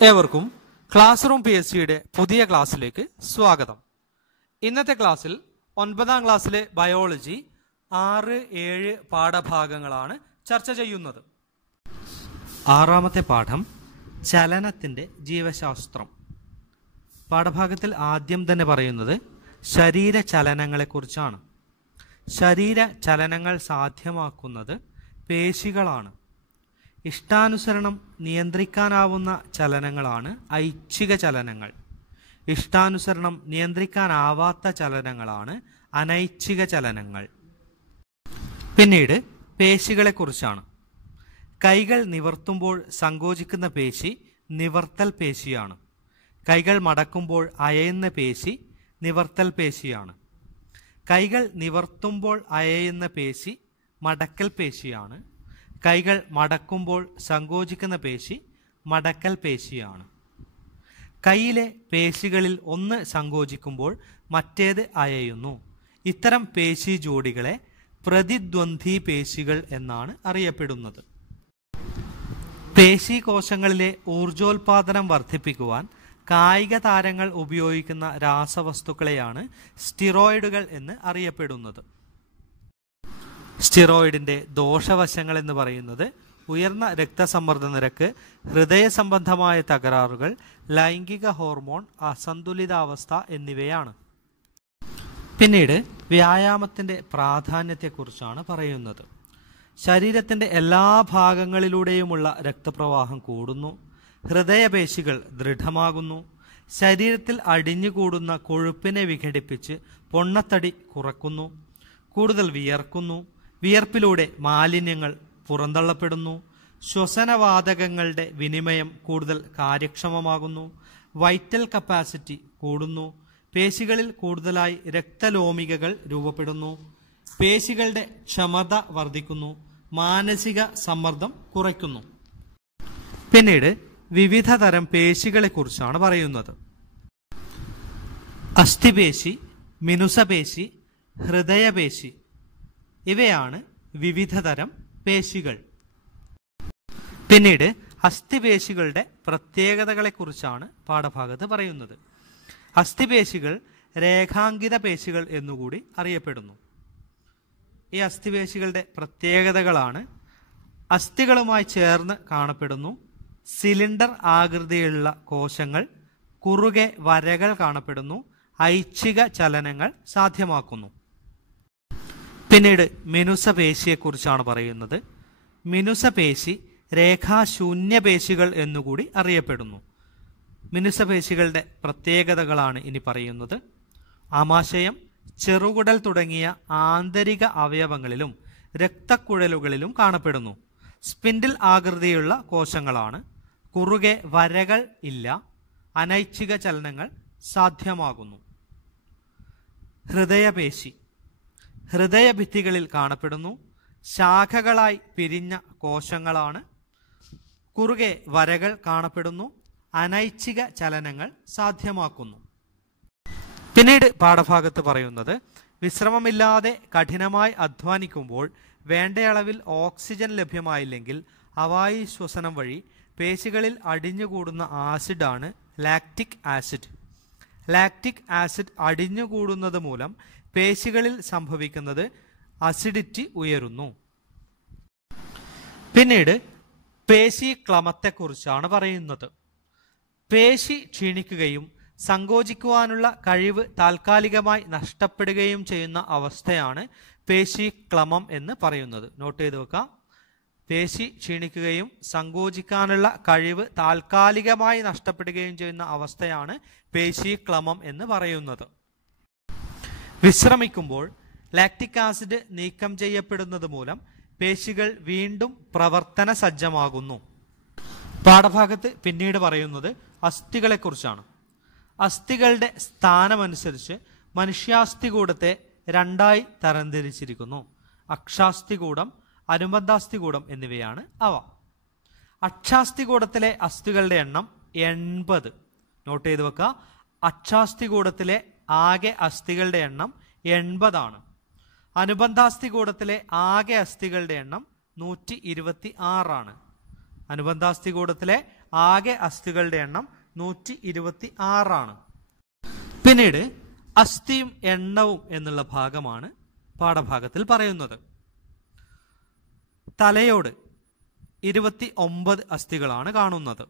ഏവർക്കും class room PSCയുടെ പുതിയ ക്ലാസ്സിലേക്ക് സ്വാഗതം. ഇന്നത്തെ ക്ലാസ്സിൽ 9ാം ക്ലാസ്സിലെ ബയോളജി 6, 7 പാഠഭാഗങ്ങളാണ് ചർച്ച ചെയ്യുന്നത്. 6ാമത്തെ പാഠം ചലനത്തിന്റെ ജീവശാസ്ത്രം. പാഠഭാഗത്തിൽ ആദ്യം തന്നെ പറയുന്നത് ശരീര ചലനങ്ങളെക്കുറിച്ചാണ്. ശരീര ചലനങ്ങൾ സാധ്യമാക്കുന്നത് പേശികളാണ്. ഇഷ്ടാനുസരണം നിയന്ത്രിക്കാനാവുന്ന ചലനങ്ങളാണ് ഐച്ഛിക ചലനങ്ങൾ. ഇഷ്ടാനുസരണം നിയന്ത്രിക്കാനാവാത്ത ചലനങ്ങളാണ് അനൈച്ഛിക ചലനങ്ങൾ. പിന്നീട് പേശികളെക്കുറിച്ചാണ്. കൈകൾ നിവർത്തുമ്പോൾ സങ്കോചിക്കുന്ന പേശി നിവർത്തൽ പേശിയാണ്. കൈകൾ മടക്കുമ്പോൾ അയയുന്ന പേശി നിവർത്തൽ പേശിയാണ്. കൈകൾ നിവർത്തുമ്പോൾ അയയുന്ന പേശി മടക്കൽ പേശിയാണ്. കൈകൾ മടക്കുമ്പോൾ സങ്കോചിക്കുന്ന പേശി മടക്കൽ പേശിയാണ്. കൈയിലെ പേശികളിൽ ഒന്ന് സങ്കോചിക്കുമ്പോൾ മറ്റേത് അയയുന്നു. ഇത്തരം പേശി ജോഡികളെ പ്രതിദ്വന്ദ്വി പേശികൾ എന്നാണ് അറിയപ്പെടുന്നത്. പേശികോശങ്ങളിലെ ഊർജോൽപാദനം വർദ്ധിപ്പിക്കുവാൻ കായിക താരങ്ങൾ ഉപയോഗിക്കുന്ന രാസവസ്തുക്കളെയാണ് സ്റ്റിറോയിഡുകൾ എന്ന് അറിയപ്പെടുന്നത്. സ്റ്റിറോയിഡിന്റെ ദോഷവശങ്ങൾ എന്ന് പറയുന്നത് ഉയർന്ന രക്തസമ്മർദ്ദ നിരക്ക്, ഹൃദയ സംബന്ധമായ തകരാറുകൾ, ലൈംഗിക ഹോർമോൺ അസന്തുലിതാവസ്ഥ എന്നിവയാണ്. പിന്നീട് വ്യായാമത്തിന്റെ പ്രാധാന്യത്തെക്കുറിച്ചാണ് പറയുന്നത്. ശരീരത്തിന്റെ എല്ലാ ഭാഗങ്ങളിലൂടെയുമുള്ള രക്തപ്രവാഹം കൂടുന്നു. ഹൃദയപേശികൾ ദൃഢമാകുന്നു. ശരീരത്തിൽ അടിഞ്ഞുകൂടുന്ന കൊഴുപ്പിനെ വിഘടിപ്പിച്ച് പൊണ്ണത്തടി കുറക്കുന്നു. കൂടുതൽ വിയർക്കുന്നു. വിയർപ്പിലൂടെ മാലിന്യങ്ങൾ പുറന്തള്ളപ്പെടുന്നു. ശ്വസനവാതകങ്ങളുടെ വിനിമയം കൂടുതൽ കാര്യക്ഷമമാകുന്നു. വൈറ്റൽ കപ്പാസിറ്റി കൂടുന്നു. പേശികളിൽ കൂടുതലായി രക്തലോമികകൾ രൂപപ്പെടുന്നു. പേശികളുടെ ക്ഷമത വർദ്ധിക്കുന്നു. മാനസിക സമ്മർദ്ദം കുറയ്ക്കുന്നു. പിന്നീട് വിവിധ തരം പേശികളെക്കുറിച്ചാണ് പറയുന്നത്. അസ്ഥിപേശി, മിനുസപേശി, ഹൃദയപേശി ഇവയാണ് വിവിധ തരം പേശികൾ. പിന്നീട് അസ്ഥിപേശികളുടെ പ്രത്യേകതകളെക്കുറിച്ചാണ് പാഠഭാഗത്ത് പറയുന്നത്. അസ്ഥിപേശികൾ രേഖാങ്കിത പേശികൾ എന്നുകൂടി അറിയപ്പെടുന്നു. ഈ അസ്ഥിപേശികളുടെ പ്രത്യേകതകളാണ്: അസ്ഥികളുമായി ചേർന്ന് കാണപ്പെടുന്നു. സിലിണ്ടർ ആകൃതിയിലുള്ള കോശങ്ങൾ, കുറുകെ വരകൾ കാണപ്പെടുന്നു. ഐച്ഛിക ചലനങ്ങൾ സാധ്യമാക്കുന്നു. പിന്നീട് മിനുസപേശിയെക്കുറിച്ചാണ് പറയുന്നത്. മിനുസപേശി രേഖാശൂന്യപേശികൾ എന്നുകൂടി അറിയപ്പെടുന്നു. മിനുസപേശികളുടെ പ്രത്യേകതകളാണ് ഇനി പറയുന്നത്. ആമാശയം, ചെറുകുടൽ തുടങ്ങിയ ആന്തരിക അവയവങ്ങളിലും രക്തക്കുഴലുകളിലും കാണപ്പെടുന്നു. സ്പിൻഡിൽ ആകൃതിയുള്ള കോശങ്ങളാണ്. കുറുകെ വരകൾ ഇല്ല. അനൈച്ഛിക ചലനങ്ങൾ സാധ്യമാകുന്നു. ഹൃദയപേശി ഹൃദയഭിത്തികളിൽ കാണപ്പെടുന്നു. ശാഖകളായി പിരിഞ്ഞ കോശങ്ങളാണ്. കുറുകെ വരകൾ കാണപ്പെടുന്നു. അനൈച്ഛിക ചലനങ്ങൾ സാധ്യമാക്കുന്നു. പിന്നീട് പാഠഭാഗത്ത് പറയുന്നത് വിശ്രമമില്ലാതെ കഠിനമായി അധ്വാനിക്കുമ്പോൾ വേണ്ടയളവിൽ ഓക്സിജൻ ലഭ്യമായില്ലെങ്കിൽ അവായു ശ്വസനം വഴി പേശികളിൽ അടിഞ്ഞുകൂടുന്ന ആസിഡാണ് ലാക്റ്റിക് ആസിഡ്. ലാക്റ്റിക് ആസിഡ് അടിഞ്ഞുകൂടുന്നത് മൂലം പേശികളിൽ സംഭവിക്കുന്നത് അസിഡിറ്റി ഉയരുന്നു. പിന്നീട് പേശി ക്ലമത്തെക്കുറിച്ചാണ് പറയുന്നത്. പേശി ക്ഷീണിക്കുകയും സങ്കോചിക്കുവാനുള്ള കഴിവ് താൽക്കാലികമായി നഷ്ടപ്പെടുകയും ചെയ്യുന്ന അവസ്ഥയാണ് പേശി ക്ലമം എന്ന് പറയുന്നത്. നോട്ട് ചെയ്ത് വെക്കാം. പേശി ക്ഷീണിക്കുകയും സങ്കോചിക്കാനുള്ള കഴിവ് താൽക്കാലികമായി നഷ്ടപ്പെടുകയും ചെയ്യുന്ന അവസ്ഥയാണ് പേശി ക്ലമം എന്ന് പറയുന്നത്. വിശ്രമിക്കുമ്പോൾ ലാക്റ്റിക് ആസിഡ് നീക്കം ചെയ്യപ്പെടുന്നത് മൂലം പേശികൾ വീണ്ടും പ്രവർത്തന സജ്ജമാകുന്നു. പാഠഭാഗത്ത് പിന്നീട് പറയുന്നത് അസ്ഥികളെക്കുറിച്ചാണ്. അസ്ഥികളുടെ സ്ഥാനമനുസരിച്ച് മനുഷ്യാസ്ഥികൂടത്തെ രണ്ടായി തരംതിരിച്ചിരിക്കുന്നു. അക്ഷാസ്ഥികൂടം, അനുബന്ധാസ്ഥികൂടം എന്നിവയാണ് അവ. അക്ഷാസ്ഥികൂടത്തിലെ അസ്ഥികളുടെ എണ്ണം 80. നോട്ട് ചെയ്ത് വെക്കുക. അക്ഷാസ്ഥികൂടത്തിലെ ആകെ അസ്ഥികളുടെ എണ്ണം 80 ആണ്. അനുബന്ധാസ്ഥികൂടത്തിലെ ആകെ അസ്ഥികളുടെ എണ്ണം 126 ആണ്. അനുബന്ധാസ്ഥികൂടത്തിലെ ആകെ അസ്ഥികളുടെ എണ്ണം 126 പിന്നീട് അസ്ഥിയും എണ്ണവും എന്നുള്ള ഭാഗമാണ് പാഠഭാഗത്തിൽ പറയുന്നത്. തലയോട് 29 അസ്ഥികളാണ് കാണുന്നത്.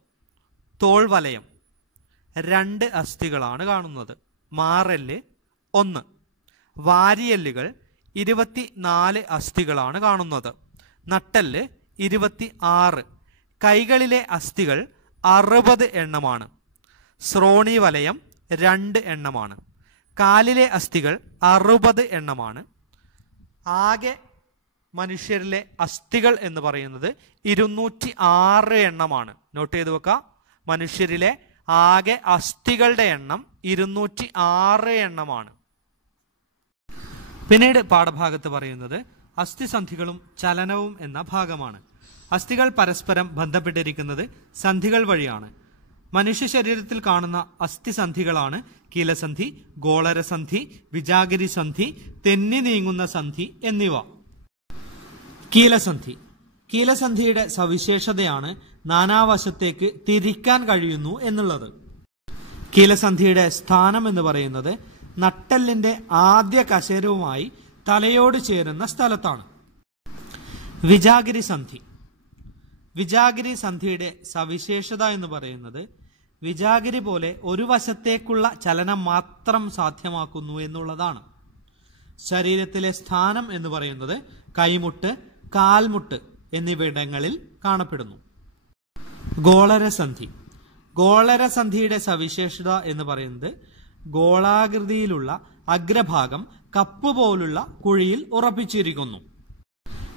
തോൾവലയം 2 അസ്ഥികളാണ് കാണുന്നത്. മാറല് 1. വാരിയല്ലുകൾ 24 അസ്ഥികളാണ് കാണുന്നത്. നട്ടെല്ല് 26. കൈകളിലെ അസ്ഥികൾ 60 എണ്ണമാണ്. ശ്രോണി വലയം 2 എണ്ണമാണ്. കാലിലെ അസ്ഥികൾ 60 എണ്ണമാണ്. ആകെ മനുഷ്യരിലെ അസ്ഥികൾ എന്ന് പറയുന്നത് 206 എണ്ണമാണ്. നോട്ട് ചെയ്ത് വെക്കുക. മനുഷ്യരിലെ ആകെ അസ്ഥികളുടെ എണ്ണം 206 എണ്ണമാണ്. പിന്നീട് പാഠഭാഗത്ത് പറയുന്നത് അസ്ഥിസന്ധികളും ചലനവും എന്ന ഭാഗമാണ്. അസ്ഥികൾ പരസ്പരം ബന്ധപ്പെട്ടിരിക്കുന്നത് സന്ധികൾ വഴിയാണ്. മനുഷ്യ ശരീരത്തിൽ കാണുന്ന അസ്ഥിസന്ധികളാണ് കീലസന്ധി, ഗോളരസന്ധി, വിജാഗിരി സന്ധി, തെന്നി നീങ്ങുന്ന സന്ധി എന്നിവ. കീലസന്ധി. കീലസന്ധിയുടെ സവിശേഷതയാണ് നാനാവശത്തേക്ക് തിരിക്കാൻ കഴിയുന്നു എന്നുള്ളത്. കീലസന്ധിയുടെ സ്ഥാനം എന്ന് പറയുന്നത് നട്ടെല്ലിന്റെ ആദ്യ കശേരുവുമായി തലയോട് ചേരുന്ന സ്ഥലത്താണ്. വിജാഗിരി സന്ധി. വിജാഗിരി സന്ധിയുടെ സവിശേഷത എന്ന് പറയുന്നത് വിജാഗിരി പോലെ ഒരു വശത്തേക്കുള്ള ചലനം മാത്രം സാധ്യമാക്കുന്നു എന്നുള്ളതാണ്. ശരീരത്തിലെ സ്ഥാനം എന്ന് പറയുന്നത് കൈമുട്ട്, കാൽമുട്ട് എന്നിവിടങ്ങളിൽ കാണപ്പെടുന്നു. ഗോളരസന്ധി. ഗോളരസന്ധിയുടെ സവിശേഷത എന്ന് പറയുന്നത് ഗോളാകൃതിയിലുള്ള അഗ്രഭാഗം കപ്പ് പോലുള്ള കുഴിയിൽ ഉറപ്പിച്ചിരിക്കുന്നു.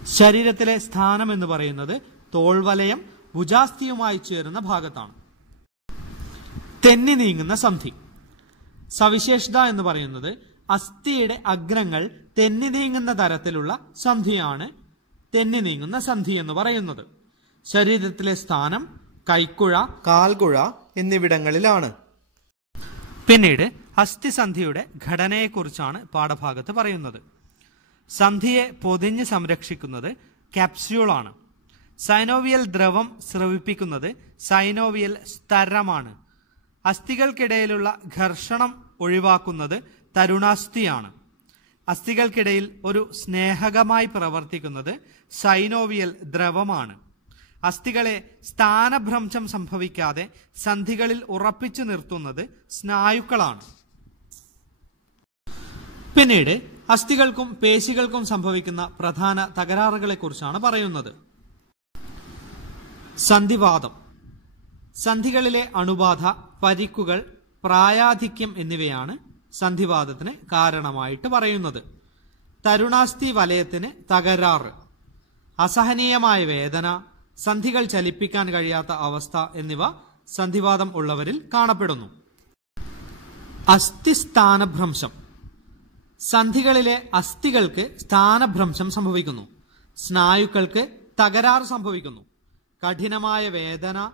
ശരീരത്തിലെ സ്ഥാനം എന്ന് പറയുന്നത് തോൾവലയം ഭുജാസ്ഥിയുമായി ചേരുന്ന ഭാഗത്താണ്. തെന്നി നീങ്ങുന്ന സന്ധി. സവിശേഷത എന്ന് പറയുന്നത് അസ്ഥിയുടെ അഗ്രങ്ങൾ തെന്നി നീങ്ങുന്ന തരത്തിലുള്ള സന്ധിയാണ് തെന്നി നീങ്ങുന്ന സന്ധി എന്ന് പറയുന്നത്. ശരീരത്തിലെ സ്ഥാനം കൈക്കുഴ, കാൽക്കുഴ എന്നിവിടങ്ങളിലാണ്. പിന്നീട് അസ്ഥിസന്ധിയുടെ ഘടനയെക്കുറിച്ചാണ് പാഠഭാഗത്ത് പറയുന്നത്. സന്ധിയെ പൊതിഞ്ഞ് സംരക്ഷിക്കുന്നത് ക്യാപ്സ്യൂളാണ്. Synovial ദ്രവം സ്രവിപ്പിക്കുന്നത് synovial സ്തരമാണ്. അസ്ഥികൾക്കിടയിലുള്ള ഘർഷണം ഒഴിവാക്കുന്നത് തരുണാസ്ഥിയാണ്. അസ്ഥികൾക്കിടയിൽ ഒരു സ്നേഹകമായി പ്രവർത്തിക്കുന്നത് സൈനോവിയൽ ദ്രവമാണ്. അസ്ഥികളെ സ്ഥാനഭ്രംശം സംഭവിക്കാതെ സന്ധികളിൽ ഉറപ്പിച്ചു നിർത്തുന്നത് സ്നായുക്കളാണ്. പിന്നീട് അസ്ഥികൾക്കും പേശികൾക്കും സംഭവിക്കുന്ന പ്രധാന തകരാറുകളെ കുറിച്ചാണ് പറയുന്നത്. സന്ധിവാതം. സന്ധികളിലെ അണുബാധ, പരിക്കുകൾ, പ്രായാധിക്യം എന്നിവയാണ് സന്ധിവാതത്തിന് കാരണമായിട്ട് പറയുന്നത്. തരുണാസ്ഥി വലയത്തിന് തകരാറ്, അസഹനീയമായ വേദന, സന്ധികൾ ചലിപ്പിക്കാൻ കഴിയാത്ത അവസ്ഥ എന്നിവ സന്ധിവാതം ഉള്ളവരിൽ കാണപ്പെടുന്നു. അസ്ഥിസ്ഥാനഭ്രംശം. സന്ധികളിലെ അസ്ഥികൾക്ക് സ്ഥാനഭ്രംശം സംഭവിക്കുന്നു. സ്നായുക്കൾക്ക് തകരാറ് സംഭവിക്കുന്നു. കഠിനമായ വേദന,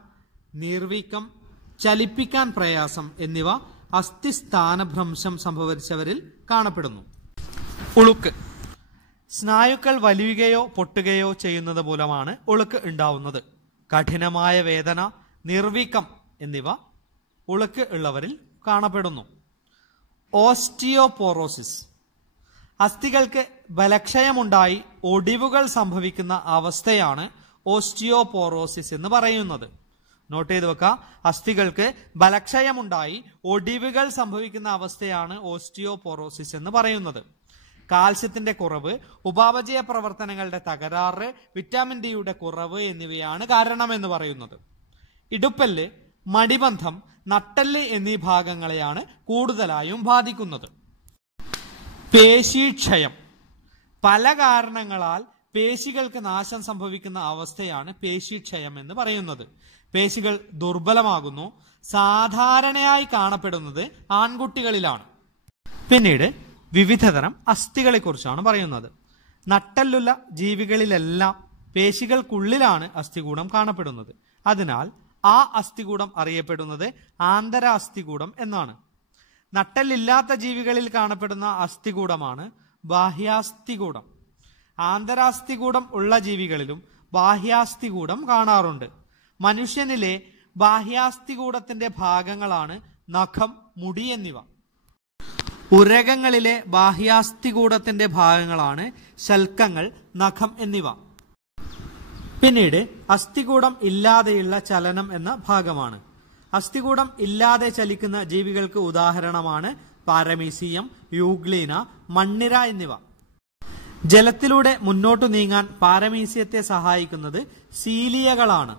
നീർവീക്കം, ചലിപ്പിക്കാൻ പ്രയാസം എന്നിവ അസ്ഥിസ്ഥാനഭ്രംശം സംഭവിച്ചവരിൽ കാണപ്പെടുന്നു. ഉളുക്ക്. സ്നായുക്കൾ വലിയുകയോ പൊട്ടുകയോ ചെയ്യുന്നത് മൂലമാണ് ഉളുക്ക് ഉണ്ടാവുന്നത്. കഠിനമായ വേദന, നിർവീക്കം എന്നിവ ഉളുക്ക് ഉള്ളവരിൽ കാണപ്പെടുന്നു. ഓസ്റ്റിയോപോറോസിസ്. അസ്ഥികൾക്ക് ബലക്ഷയമുണ്ടായി ഒടിവുകൾ സംഭവിക്കുന്ന അവസ്ഥയാണ് ഓസ്റ്റിയോപോറോസിസ് എന്ന് പറയുന്നത്. നോട്ട് ചെയ്ത് വെക്കുക. അസ്ഥികൾക്ക് ബലക്ഷയമുണ്ടായി ഒടിവുകൾ സംഭവിക്കുന്ന അവസ്ഥയാണ് ഓസ്റ്റിയോപോറോസിസ് എന്ന് പറയുന്നത്. കാൽസ്യത്തിന്റെ കുറവ്, ഉപാപചയ പ്രവർത്തനങ്ങളുടെ തകരാറ്, വിറ്റാമിൻ ഡിയുടെ കുറവ് എന്നിവയാണ് കാരണമെന്ന് പറയുന്നത്. ഇടുപ്പല്ല്, മടിബന്ധം, നട്ടെല്ല് എന്നീ ഭാഗങ്ങളെയാണ് കൂടുതലായും ബാധിക്കുന്നത്. പേശീക്ഷയം. പല കാരണങ്ങളാൽ പേശികൾക്ക് നാശം സംഭവിക്കുന്ന അവസ്ഥയാണ് പേശീക്ഷയം എന്ന് പറയുന്നത്. പേശികൾ ദുർബലമാകുന്നു. സാധാരണയായി കാണപ്പെടുന്നത് ആൺകുട്ടികളിലാണ്. പിന്നീട് വിവിധതരം അസ്ഥികളെ കുറിച്ചാണ് പറയുന്നത്. നട്ടെല്ലുള്ള ജീവികളിലെല്ലാം പേശികൾക്കുള്ളിലാണ് അസ്ഥികൂടം കാണപ്പെടുന്നത്. അതിനാൽ ആ അസ്ഥികൂടം അറിയപ്പെടുന്നത് ആന്തരാസ്ഥികൂടം എന്നാണ്. നട്ടെല്ലില്ലാത്ത ജീവികളിൽ കാണപ്പെടുന്ന അസ്ഥികൂടമാണ് ബാഹ്യാസ്ഥികൂടം. ആന്തരാസ്ഥികൂടം ഉള്ള ജീവികളിലും ബാഹ്യാസ്ഥികൂടം കാണാറുണ്ട്. മനുഷ്യനിലെ ബാഹ്യാസ്ഥികൂടത്തിന്റെ ഭാഗങ്ങളാണ് നഖം, മുടി എന്നിവ. ഉരകങ്ങളിലെ ബാഹ്യാസ്ഥികൂടത്തിന്റെ ഭാഗങ്ങളാണ് ശൽക്കങ്ങൾ, നഖം എന്നിവ. പിന്നീട് അസ്ഥികൂടം ഇല്ലാതെയുള്ള ചലനം എന്ന ഭാഗമാണ്. അസ്ഥികൂടം ഇല്ലാതെ ചലിക്കുന്ന ജീവികൾക്ക് ഉദാഹരണമാണ് പാരമീസിയം, യൂഗ്ലീന, മണ്ണിര എന്നിവ. ജലത്തിലൂടെ മുന്നോട്ടു നീങ്ങാൻ പാരമീസിയത്തെ സഹായിക്കുന്നത് സീലിയകളാണ്.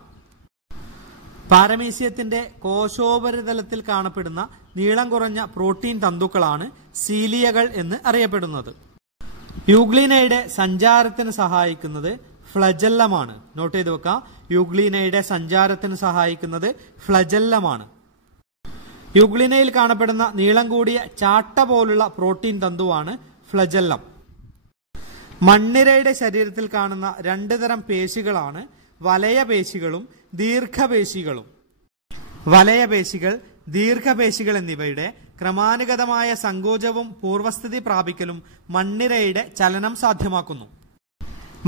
പാരമീസിയത്തിന്റെ കോശോപരിതലത്തിൽ കാണപ്പെടുന്ന നീളം കുറഞ്ഞ പ്രോട്ടീൻ തന്തുക്കളാണ് സീലിയകൾ എന്ന് അറിയപ്പെടുന്നത്. യൂഗ്ലീനയുടെ സഞ്ചാരത്തിന് സഹായിക്കുന്നത് ഫ്ലജല്ലമാണ്. നോട്ട് ചെയ്ത് വെക്കാം, യൂഗ്ലീനയുടെ സഞ്ചാരത്തിന് സഹായിക്കുന്നത് ഫ്ലജല്ലമാണ്. യൂഗ്ലീനയിൽ കാണപ്പെടുന്ന നീളം കൂടിയ ചാട്ട പോലുള്ള പ്രോട്ടീൻ തന്തുവാണ് ഫ്ലജല്ലം. മണ്ണിരയുടെ ശരീരത്തിൽ കാണുന്ന രണ്ട് തരം പേശികളാണ് വലയപേശികളും ദീർഘപേശികളും. വലയപേശികൾ, ദീർഘപേശികൾ എന്നിവയുടെ ക്രമാനുഗതമായ സങ്കോചവും പൂർവസ്ഥിതി പ്രാപിക്കലും മണ്ണിരയുടെ ചലനം സാധ്യമാക്കുന്നു.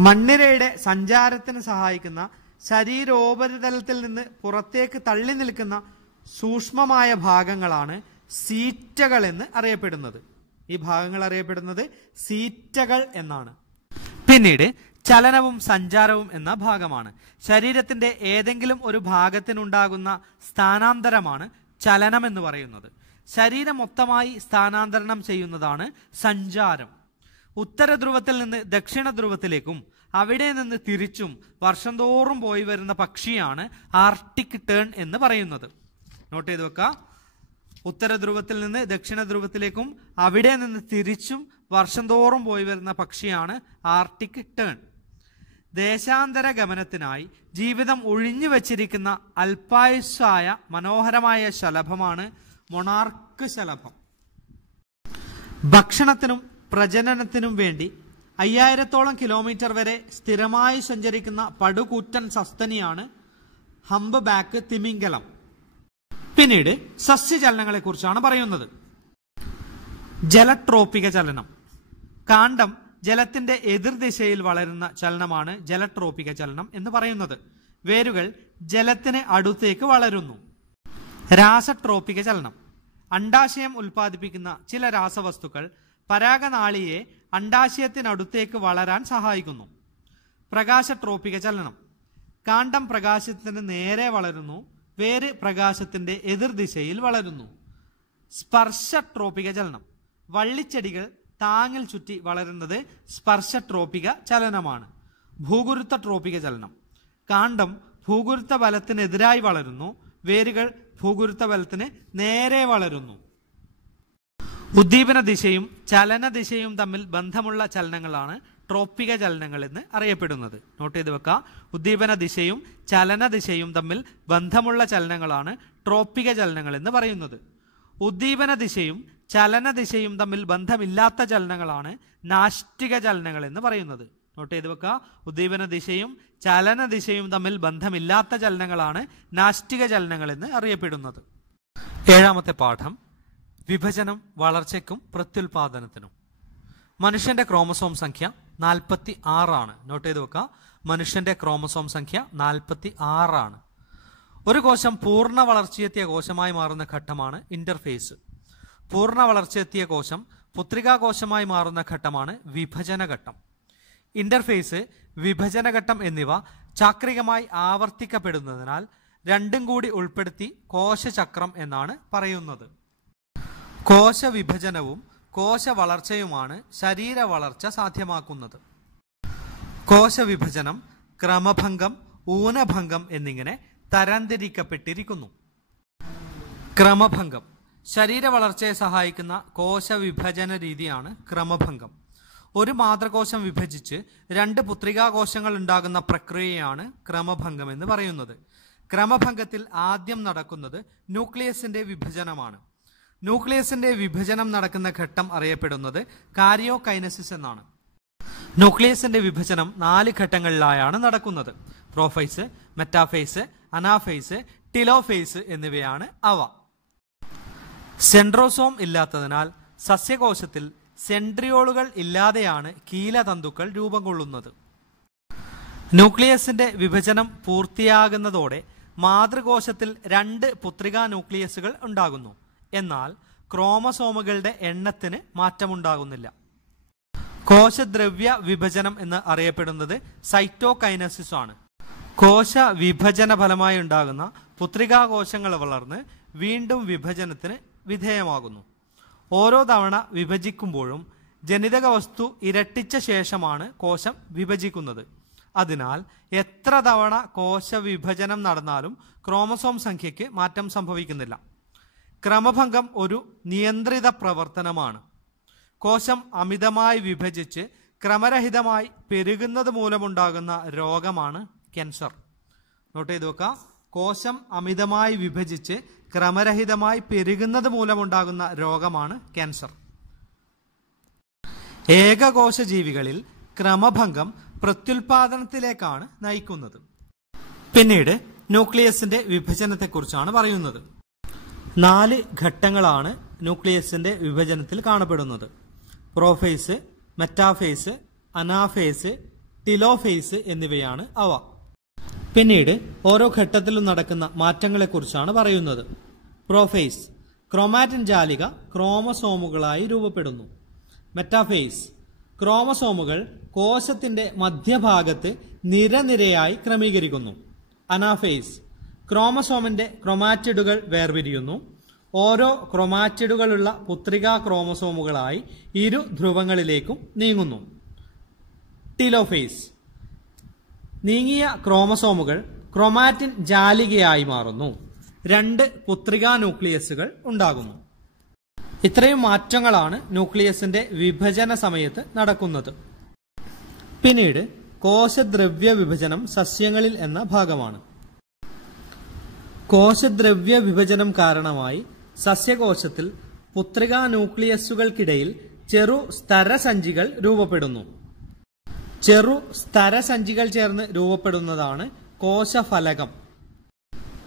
മണ്ണിരയുടെ സഞ്ചാരത്തിന് സഹായിക്കുന്ന ശരീരോപരിതലത്തിൽ നിന്ന് പുറത്തേക്ക് തള്ളി നിൽക്കുന്ന സൂക്ഷ്മമായ ഭാഗങ്ങളാണ് സീറ്റകൾ എന്ന് അറിയപ്പെടുന്നത്. ഈ ഭാഗങ്ങൾ അറിയപ്പെടുന്നത് സീറ്റകൾ എന്നാണ്. പിന്നീട് ചലനവും സഞ്ചാരവും എന്ന ഭാഗമാണ്. ശരീരത്തിന്റെ ഏതെങ്കിലും ഒരു ഭാഗത്തിനുണ്ടാകുന്ന സ്ഥാനാന്തരമാണ് ചലനം എന്ന് പറയുന്നത്. ശരീരം മൊത്തമായി സ്ഥാനാന്തരണം ചെയ്യുന്നതാണ് സഞ്ചാരം. ഉത്തര ധ്രുവത്തിൽ നിന്ന് ദക്ഷിണ ധ്രുവത്തിലേക്കും അവിടെ നിന്ന് തിരിച്ചും വർഷം തോറും പോയി വരുന്ന പക്ഷിയാണ് ആർട്ടിക് ടേൺ എന്ന് പറയുന്നത്. നോട്ട് ചെയ്ത് വെക്കുക, ഉത്തര ധ്രുവത്തിൽ നിന്ന് ദക്ഷിണ ധ്രുവത്തിലേക്കും അവിടെ നിന്ന് തിരിച്ചും വർഷം തോറും പോയി വരുന്ന പക്ഷിയാണ് ആർട്ടിക് ടേൺ. ദേശാന്തര ഗമനത്തിനായി ജീവിതം ഒഴിഞ്ഞു വച്ചിരിക്കുന്ന അല്പായുസ്സായ മനോഹരമായ ശലഭമാണ് മൊണാർക്ക് ശലഭം. ഭക്ഷണത്തിനും പ്രജനനത്തിനും വേണ്ടി 5000-ഓളം കിലോമീറ്റർ വരെ സ്ഥിരമായി സഞ്ചരിക്കുന്ന പടുകൂറ്റൻ സസ്തനിയാണ് ഹംബ് ബാക്ക് തിമിംഗലം. പിന്നീട് സസ്യചലനങ്ങളെ കുറിച്ചാണ് പറയുന്നത്. ജലട്രോപിക ചലനം. കാണ്ഡം ജലത്തിന്റെ എതിർദിശയിൽ വളരുന്ന ചലനമാണ് ജലട്രോപിക ചലനം എന്ന് പറയുന്നത്. വേരുകൾ ജലത്തിന് അടുത്തേക്ക് വളരുന്നു. രാസട്രോപിക ചലനം. അണ്ഡാശയം ഉൽപ്പാദിപ്പിക്കുന്ന ചില രാസവസ്തുക്കൾ പരാഗനാളിയെ അണ്ഡാശയത്തിനടുത്തേക്ക് വളരാൻ സഹായിക്കുന്നു. പ്രകാശട്രോപിക ചലനം. കാണ്ഡം പ്രകാശത്തിന് നേരെ വളരുന്നു, വേര് പ്രകാശത്തിന്റെ എതിർദിശയിൽ വളരുന്നു. സ്പർശട്രോപിക ചലനം. വള്ളിച്ചെടികൾ താങ്ങിൽ ചുറ്റി വളരുന്നത് സ്പർശട്രോപിക ചലനമാണ്. ഭൂഗുരുത്വ ട്രോപിക ചലനം. കാണ്ഡം ഭൂഗുരുത്വ ബലത്തിനെതിരായി വളരുന്നു, വേരുകൾ ഭൂഗുരുത്വ ബലത്തിന് നേരെ വളരുന്നു. ഉദ്ദീപന ദിശയും ചലന ദിശയും തമ്മിൽ ബന്ധമുള്ള ചലനങ്ങളാണ് ട്രോപ്പിക ചലനങ്ങൾ എന്ന് അറിയപ്പെടുന്നത്. നോട്ട് ചെയ്ത് വെക്കാം, ഉദ്ദീപന ദിശയും ചലന ദിശയും തമ്മിൽ ബന്ധമുള്ള ചലനങ്ങളാണ് ട്രോപ്പിക ചലനങ്ങൾ എന്ന് പറയുന്നത്. ഉദ്ദീപന ദിശയും ചലന ദിശയും തമ്മിൽ ബന്ധമില്ലാത്ത ചലനങ്ങളാണ് നാഷ്ടിക ചലനങ്ങൾ എന്ന് പറയുന്നത്. നോട്ട് ചെയ്ത് വെക്കുക, ഉദ്ദീപന ദിശയും ചലന ദിശയും തമ്മിൽ ബന്ധമില്ലാത്ത ചലനങ്ങളാണ് നാഷ്ടിക ചലനങ്ങൾ എന്ന് അറിയപ്പെടുന്നത്. 7ാമത്തെ പാഠം വിഭജനം വളർച്ചയ്ക്കും പ്രത്യുൽപാദനത്തിനും. മനുഷ്യന്റെ ക്രോമസോം സംഖ്യ 46 ആണ്. നോട്ട് ചെയ്ത് വെക്കുക, മനുഷ്യന്റെ ക്രോമസോം സംഖ്യ 46 ആണ്. ഒരു കോശം പൂർണ്ണ വളർച്ചയെത്തിയ കോശമായി മാറുന്ന ഘട്ടമാണ് ഇന്റർഫേസ്. പൂർണ്ണ വളർച്ചയെത്തിയ കോശം പുത്രികാകോശമായി മാറുന്ന ഘട്ടമാണ് വിഭജനഘട്ടം. ഇന്റർഫേസ്, വിഭജനഘട്ടം എന്നിവ ചാക്രികമായി ആവർത്തിക്കപ്പെടുന്നതിനാൽ രണ്ടും കൂടി ഉൾപ്പെടുത്തി കോശചക്രം എന്നാണ് പറയുന്നത്. കോശവിഭജനവും കോശ വളർച്ചയുമാണ് ശരീര വളർച്ച സാധ്യമാക്കുന്നത്. കോശവിഭജനം, ക്രമഭംഗം, ഊനഭംഗം എന്നിങ്ങനെ തരംതിരിക്കപ്പെട്ടിരിക്കുന്നു. ക്രമഭംഗം ശരീര വളർച്ചയെ സഹായിക്കുന്ന കോശവിഭജന രീതിയാണ് ക്രമഭംഗം. ഒരു മാതൃകോശം വിഭജിച്ച് 2 പുത്രികാകോശങ്ങൾ ഉണ്ടാകുന്ന പ്രക്രിയയാണ് ക്രമഭംഗം എന്ന് പറയുന്നത്. ക്രമഭംഗത്തിൽ ആദ്യം നടക്കുന്നത് ന്യൂക്ലിയസിന്റെ വിഭജനമാണ്. ന്യൂക്ലിയസിന്റെ വിഭജനം നടക്കുന്ന ഘട്ടം അറിയപ്പെടുന്നത് കാരിയോകൈനസിസ് എന്നാണ്. ന്യൂക്ലിയസിന്റെ വിഭജനം 4 ഘട്ടങ്ങളിലായാണ് നടക്കുന്നത്. പ്രോഫേസ്, മെറ്റാഫേസ്, അനാഫേസ്, ടിലോഫേസ് എന്നിവയാണ് അവ. സെൻട്രോസോം ഇല്ലാത്തതിനാൽ സസ്യകോശത്തിൽ സെൻട്രിയോളുകൾ ഇല്ലാതെയാണ് കീലതന്തുക്കൾ രൂപം കൊള്ളുന്നത്. ന്യൂക്ലിയസിന്റെ വിഭജനം പൂർത്തിയാകുന്നതോടെ മാതൃകോശത്തിൽ 2 പുത്രികാ ന്യൂക്ലിയസുകൾ ഉണ്ടാകുന്നു. എന്നാൽ ക്രോമസോമുകളുടെ എണ്ണത്തിന് മാറ്റമുണ്ടാകുന്നില്ല. കോശദ്രവ്യ വിഭജനം എന്ന് അറിയപ്പെടുന്നത് സൈറ്റോകൈനസിസ് ആണ്. കോശ വിഭജന ഫലമായി ഉണ്ടാകുന്ന പുത്രികാകോശങ്ങൾ വളർന്ന് വീണ്ടും വിഭജനത്തിന് വിധേയമാകുന്നു. ഓരോ തവണ വിഭജിക്കുമ്പോഴും ജനിതക വസ്തു ഇരട്ടിച്ച ശേഷമാണ് കോശം വിഭജിക്കുന്നത്. അതിനാൽ എത്ര തവണ കോശ വിഭജനം നടന്നാലും ക്രോമസോം സംഖ്യയ്ക്ക് മാറ്റം സംഭവിക്കുന്നില്ല. ക്രമഭംഗം ഒരു നിയന്ത്രിത പ്രവർത്തനമാണ്. കോശം അമിതമായി വിഭജിച്ച് ക്രമരഹിതമായി പെരുകുന്നത് മൂലമുണ്ടാകുന്ന രോഗമാണ് ക്യാൻസർ. നോട്ട് ചെയ്ത് വെക്കുക. കോശം അമിതമായി വിഭജിച്ച് ക്രമരഹിതമായി പെരുകുന്നത് മൂലമുണ്ടാകുന്ന രോഗമാണ് ക്യാൻസർ. ഏകകോശ ജീവികളിൽ ക്രമഭംഗം പ്രത്യുൽപാദനത്തിലേക്കാണ് നയിക്കുന്നത്. പിന്നീട് ന്യൂക്ലിയസിന്റെ വിഭജനത്തെക്കുറിച്ചാണ് പറയുന്നത്. 4 ഘട്ടങ്ങളാണ് ന്യൂക്ലിയസിന്റെ വിഭജനത്തിൽ കാണപ്പെടുന്നത്. പ്രോഫേസ്, മെറ്റാഫേസ്, അനാഫേസ്, ടിലോഫേസ് എന്നിവയാണ് അവ. പിന്നീട് ഓരോ ഘട്ടത്തിലും നടക്കുന്ന മാറ്റങ്ങളെക്കുറിച്ചാണ് പറയുന്നത്. പ്രോഫേസ്, ക്രോമാറ്റിൻ ജാലിക ക്രോമസോമുകളായി രൂപപ്പെടുന്നു. മെറ്റാഫേസ്, ക്രോമസോമുകൾ കോശത്തിന്റെ മധ്യഭാഗത്ത് നിരനിരയായി ക്രമീകരിക്കുന്നു. അനാഫേസ്, ക്രോമസോമിന്റെ ക്രോമാറ്റിഡുകൾ വേർപിരിയുന്നു. ഓരോ ക്രോമാറ്റിഡുകളുള്ള പുത്രികാ ക്രോമസോമുകളായി ഇരു ധ്രുവങ്ങളിലേക്കും നീങ്ങുന്നു. ടിലോഫേസ്, നീങ്ങിയ ക്രോമസോമുകൾ ക്രോമാറ്റിൻ ജാലികയായി മാറുന്നു. 2 പുത്രികാ ന്യൂക്ലിയസുകൾ ഉണ്ടാകുന്നു. ഇത്രയും മാറ്റങ്ങളാണ് ന്യൂക്ലിയസിന്റെ വിഭജന സമയത്ത് നടക്കുന്നത്. പിന്നീട് കോശദ്രവ്യ വിഭജനം സസ്യങ്ങളിൽ എന്ന ഭാഗമാണ്. കോശദ്രവ്യ വിഭജനം കാരണമായി സസ്യകോശത്തിൽ പുത്രികാ ന്യൂക്ലിയസുകൾക്കിടയിൽ ചെറു സ്തരസഞ്ചികൾ രൂപപ്പെടുന്നു. ചെറു സ്തരസഞ്ചികൾ ചേർന്ന് രൂപപ്പെടുന്നതാണ് കോശഫലകം.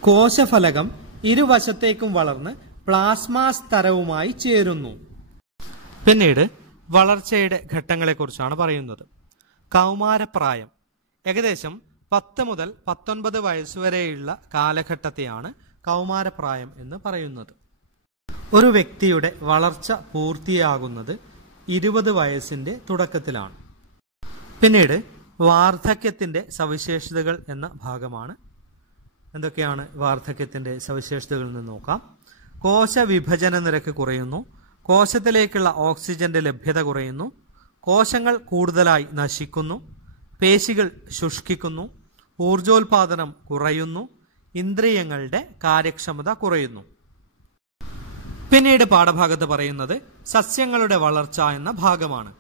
കോശഫലകം ഇരുവശത്തേക്കും വളർന്ന് പ്ലാസ്മാ സ്തരവുമായി ചേരുന്നു. പിന്നീട് വളർച്ചയുടെ ഘട്ടങ്ങളെക്കുറിച്ചാണ് പറയുന്നത്. കൗമാരപ്രായം, ഏകദേശം 10 മുതൽ 19 വയസ്സുവരെയുള്ള കാലഘട്ടത്തെയാണ് കൗമാരപ്രായം എന്ന് പറയുന്നത്. ഒരു വ്യക്തിയുടെ വളർച്ച പൂർത്തിയാകുന്നത് 20 വയസ്സിന്റെ തുടക്കത്തിലാണ്. പിന്നീട് വാർദ്ധക്യത്തിന്റെ സവിശേഷതകൾ എന്ന ഭാഗമാണ്. എന്തൊക്കെയാണ് വാർദ്ധക്യത്തിന്റെ സവിശേഷതകൾ എന്ന് നോക്കാം. കോശ വിഭജന നിരക്ക് കുറയുന്നു. കോശത്തിലേക്കുള്ള ഓക്സിജന്റെ ലഭ്യത കുറയുന്നു. കോശങ്ങൾ കൂടുതലായി നശിക്കുന്നു. പേശികൾ ശുഷ്കിക്കുന്നു. ഊർജോൽപാദനം കുറയുന്നു. ഇന്ദ്രിയങ്ങളുടെ കാര്യക്ഷമത കുറയുന്നു. പിന്നീട് പാഠഭാഗത്ത് പറയുന്നത് സസ്യങ്ങളുടെ വളർച്ച എന്ന ഭാഗമാണ്.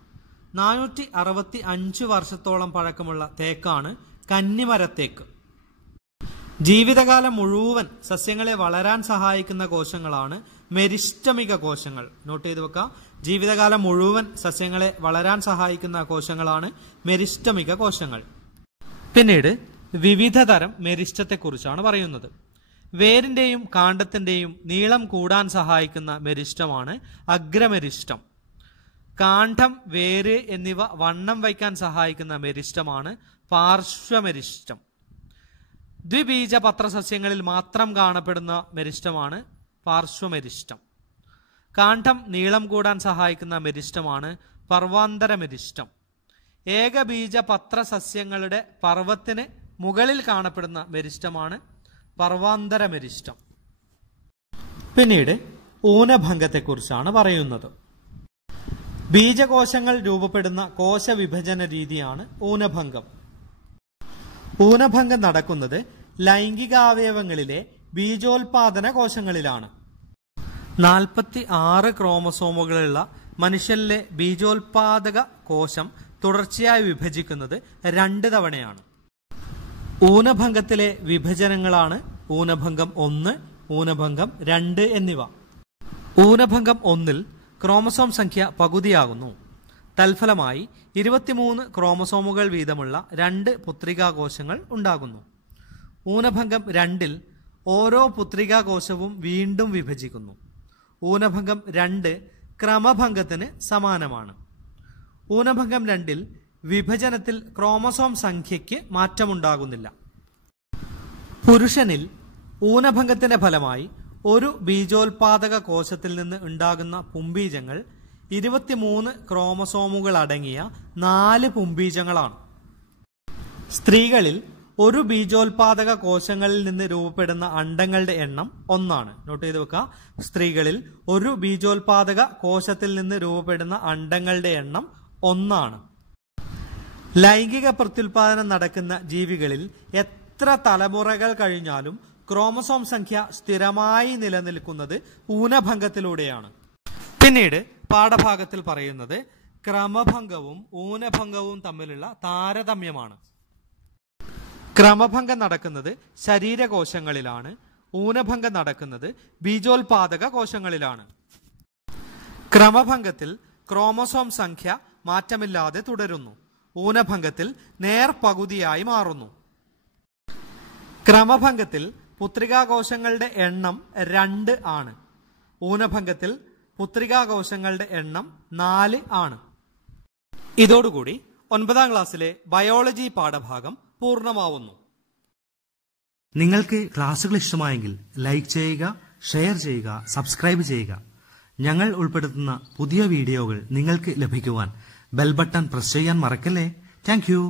465 വർഷത്തോളം പഴക്കമുള്ള തേക്കാണ് കന്നിമരത്തേക്ക്. ജീവിതകാലം മുഴുവൻ സസ്യങ്ങളെ വളരാൻ സഹായിക്കുന്ന കോശങ്ങളാണ് മെരിസ്റ്റമിക കോശങ്ങൾ. നോട്ട് ചെയ്ത് വെക്കാം. ജീവിതകാലം മുഴുവൻ സസ്യങ്ങളെ വളരാൻ സഹായിക്കുന്ന കോശങ്ങളാണ് മെരിസ്റ്റമിക കോശങ്ങൾ. പിന്നീട് വിവിധ തരം മെരിസ്റ്റത്തെക്കുറിച്ചാണ് പറയുന്നത്. വേരിന്റെയും കാണ്ഡത്തിന്റെയും നീളം കൂടാൻ സഹായിക്കുന്ന മെരിസ്റ്റമാണ് അഗ്രമെരിസ്റ്റം. കാണ്ഡം, വേര് എന്നിവ വണ്ണം വയ്ക്കാൻ സഹായിക്കുന്ന മെരിസ്റ്റമാണ് പാർശ്വമെരിസ്റ്റം. ദ്വിബീജ പത്രസസ്യങ്ങളിൽ മാത്രം കാണപ്പെടുന്ന മെരിസ്റ്റമാണ് പാർശ്വമെരിസ്റ്റം. കാണ്ഡം നീളം കൂടാൻ സഹായിക്കുന്ന മെരിസ്റ്റമാണ് പർവാന്തര മെരിസ്റ്റം. ഏകബീജ പത്രസസ്യങ്ങളുടെ പർവ്വത്തിന് മുകളിൽ കാണപ്പെടുന്ന മെരിസ്റ്റമാണ് പർവാന്തര മെരിസ്റ്റം. പിന്നീട് ഊനഭംഗത്തെക്കുറിച്ചാണ് പറയുന്നത്. ബീജകോശങ്ങൾ രൂപപ്പെടുന്ന കോശവിഭജന രീതിയാണ് ഊനഭംഗം. ഊനഭംഗം നടക്കുന്നത് ലൈംഗികാവയവങ്ങളിലെ ബീജോൽപാദന കോശങ്ങളിലാണ്. 46 ക്രോമസോമുകളുള്ള മനുഷ്യരിലെ ബീജോൽപാദക കോശം തുടർച്ചയായി വിഭജിക്കുന്നത് 2 തവണയാണ്. ഊനഭംഗത്തിലെ വിഭജനങ്ങളാണ് ഊനഭംഗം 1, ഊനഭംഗം 2 എന്നിവ. ഊനഭംഗം 1-ൽ ക്രോമസോം സംഖ്യ പകുതിയാകുന്നു. തൽഫലമായി 23 ക്രോമസോമുകൾ വീതമുള്ള 2 പുത്രികാകോശങ്ങൾ ഉണ്ടാകുന്നു. ഊനഭംഗം 2-ൽ ഓരോ പുത്രികാകോശവും വീണ്ടും വിഭജിക്കുന്നു. ഊനഭംഗം 2 ക്രമഭംഗത്തിന് സമാനമാണ്. ഊനഭംഗം 2-ൽ വിഭജനത്തിൽ ക്രോമസോം സംഖ്യയ്ക്ക് മാറ്റമുണ്ടാകുന്നില്ല. പുരുഷനിൽ ഊനഭംഗത്തിന്റെ ഫലമായി ഒരു ബീജോൽപാദക കോശത്തിൽ നിന്ന് ഉണ്ടാകുന്ന പുംബീജങ്ങൾ 23 ക്രോമസോമുകൾ അടങ്ങിയ 4 പുംബീജങ്ങളാണ്. സ്ത്രീകളിൽ ഒരു ബീജോൽപാദക കോശങ്ങളിൽ നിന്ന് രൂപപ്പെടുന്ന അണ്ഡങ്ങളുടെ എണ്ണം 1 ആണ്. നോട്ട് ചെയ്ത് വെക്കുക. സ്ത്രീകളിൽ ഒരു ബീജോൽപാദക കോശത്തിൽ നിന്ന് രൂപപ്പെടുന്ന അണ്ഡങ്ങളുടെ എണ്ണം 1 ആണ്. ലൈംഗിക പ്രത്യുൽപാദനം നടക്കുന്ന ജീവികളിൽ എത്ര തലമുറകൾ കഴിഞ്ഞാലും ക്രോമസോം സംഖ്യ സ്ഥിരമായി നിലനിൽക്കുന്നത് ഊനഭംഗത്തിലൂടെയാണ്. പിന്നീട് പാഠഭാഗത്തിൽ പറയുന്നത് ക്രമഭംഗവും ഊനഭംഗവും തമ്മിലുള്ള താരതമ്യമാണ്. ക്രമഭംഗം നടക്കുന്നത് ശരീരകോശങ്ങളിലാണ്. ഊനഭംഗം നടക്കുന്നത് ബീജോൽപാദക കോശങ്ങളിലാണ്. ക്രമഭംഗത്തിൽ ക്രോമസോം സംഖ്യ മാറ്റമില്ലാതെ തുടരുന്നു. ഊനഭംഗത്തിൽ നേർപകുതിയായി മാറുന്നു. ക്രമഭംഗത്തിൽ പുത്രികാകോശങ്ങളുടെ എണ്ണം 2 ആണ്. ഊനഭംഗത്തിൽ പുത്രികാകോശങ്ങളുടെ എണ്ണം 4 ആണ്. ഇതോടുകൂടി 9ാം ക്ലാസ്സിലെ ബയോളജി പാഠഭാഗം പൂർണ്ണമാവുന്നു. നിങ്ങൾക്ക് ക്ലാസ്സുകൾ ഇഷ്ടമായെങ്കിൽ ലൈക്ക് ചെയ്യുക, ഷെയർ ചെയ്യുക, സബ്സ്ക്രൈബ് ചെയ്യുക. ഞങ്ങൾ ഉൾപ്പെടുത്തുന്ന പുതിയ വീഡിയോകൾ നിങ്ങൾക്ക് ലഭിക്കുവാൻ ബെൽ ബട്ടൺ പ്രസ് ചെയ്യാൻ മറക്കല്ലേ. Thank you.